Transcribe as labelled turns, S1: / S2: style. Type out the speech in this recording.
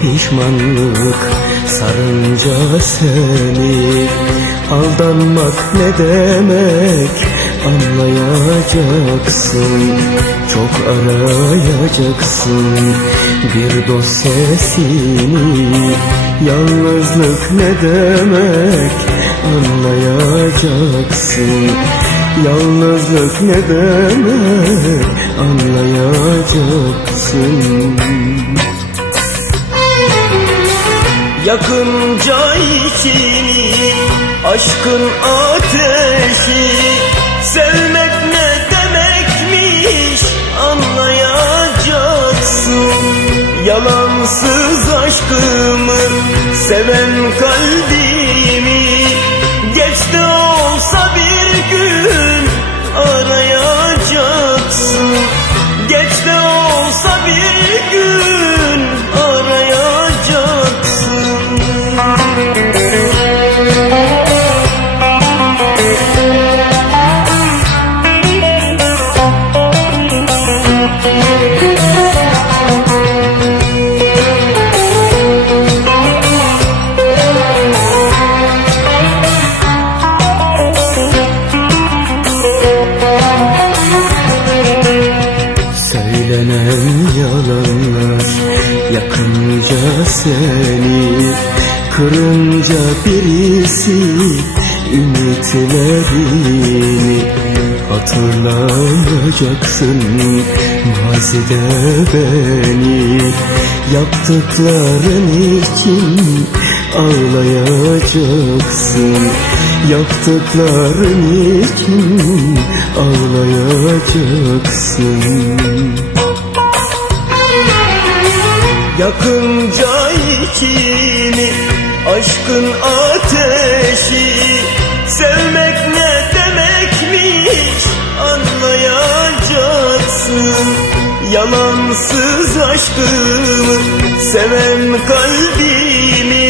S1: pişmanlık sarınca seni. Aldanmak ne demek anlayacaksın. Çok arayacaksın bir dost sesini. Yalnızlık ne demek anlayacaksın. Yalnızlık ne demek anlayacaksın Yakınca içini aşkın ateşi. Sevmek ne demekmiş anlayacaksın. Yalansız aşkımı seven kalbimi. Geç de olsa bir gün arayacaksın. Geç de olsa bir gün Söylenen yalanlar yakınca seni Kırınca birisi ümitlerini Hatırlayacaksın mazide beni Yaptıkların için ağlayacaksın. Yaptıkların için ağlayacaksın Yakınca içini aşkın ateşi. Sevmek ne demekmiş anlayacaksın. Yalansız aşkımı seven kalbimi